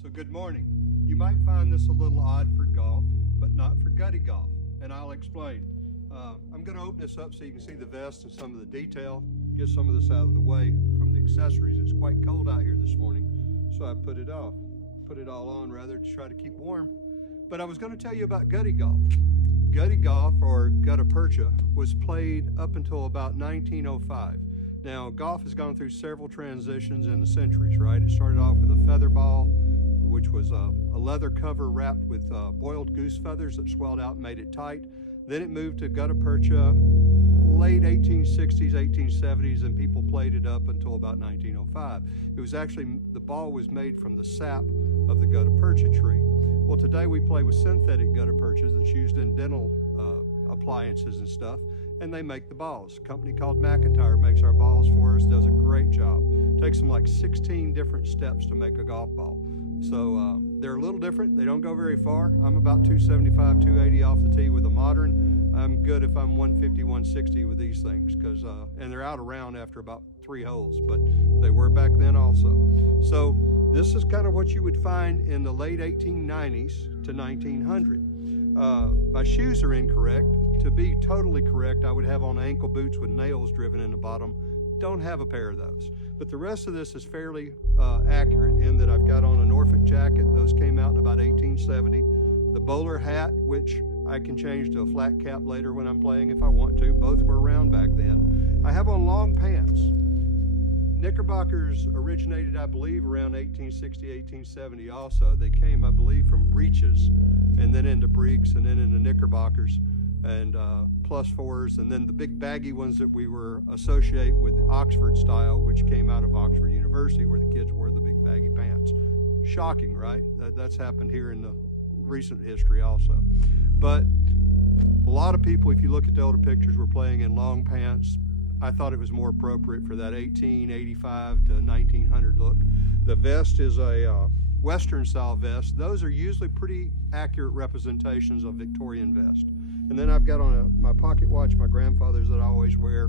So good morning. You might find this a little odd for golf, but not for gutty golf, and I'll explain. I'm going to open this up so you can see the vest and some of the detail, get some of this out of the way from the accessories. It's quite cold out here this morning, so I put it all on rather to try to keep warm. But I was going to tell you about gutty golf. Gutty golf, or gutta percha, was played up until about 1905. Now, golf has gone through several transitions in the centuries, right? It started off with a feather ball, which was a leather cover wrapped with boiled goose feathers that swelled out and made it tight. Then it moved to gutta percha, late 1860s, 1870s, and people played it up until about 1905. It was actually, the ball was made from the sap of the gutta percha tree. Well, today we play with synthetic gutta perchas that's used in dental appliances and stuff, and they make the balls. A company called McIntyre makes our balls for us, does a great job. Takes them like 16 different steps to make a golf ball. So they're a little different. They don't go very far. I'm about 275, 280 off the tee with a modern. I'm good if I'm 150, 160 with these things, because and they're out around after about 3 holes, but they were back then also. So this is kind of what you would find in the late 1890s to 1900. My shoes are incorrect. To be totally correct, I would have on ankle boots with nails driven in the bottom. Don't have a pair of those. But the rest of this is fairly accurate in that I've got on a Norfolk jacket. Those came out in about 1870. The bowler hat, which I can change to a flat cap later when I'm playing if I want to. Both were around back then. I have on long pants. Knickerbockers originated, I believe, around 1860, 1870 also. They came, I believe, from breeches and then into breeks and then into knickerbockers and plus fours, and then the big baggy ones that we were associate with the Oxford style, which came out of Oxford University, where the kids wore the big baggy pants. Shocking, right? That's happened here in the recent history also. But a lot of people, if you look at the older pictures, were playing in long pants. I thought it was more appropriate for that 1885 to 1900 look. The vest is a Western style vest. Those are usually pretty accurate representations of Victorian vest. And then I've got on my pocket watch, my grandfather's that I always wear,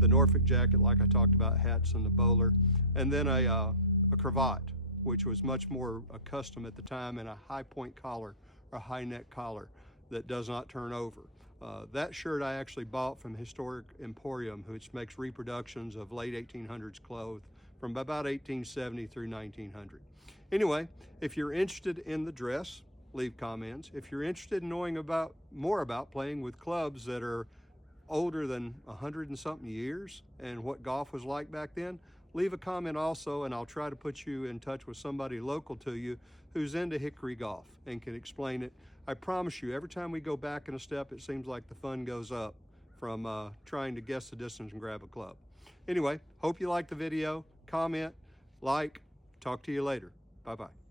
the Norfolk jacket like I talked about, hats and the bowler, and then a cravat, which was much more custom at the time, and a high point collar, or high neck collar that does not turn over. That shirt I actually bought from Historic Emporium, which makes reproductions of late 1800s clothes from about 1870 through 1900. Anyway, if you're interested in the dress, leave comments. If you're interested in knowing more about playing with clubs that are older than 100 and something years and what golf was like back then, leave a comment also, and I'll try to put you in touch with somebody local to you who's into hickory golf and can explain it. I promise you, every time we go back in a step, it seems like the fun goes up from trying to guess the distance and grab a club. Anyway, hope you liked the video. Comment, like, talk to you later. Bye-bye.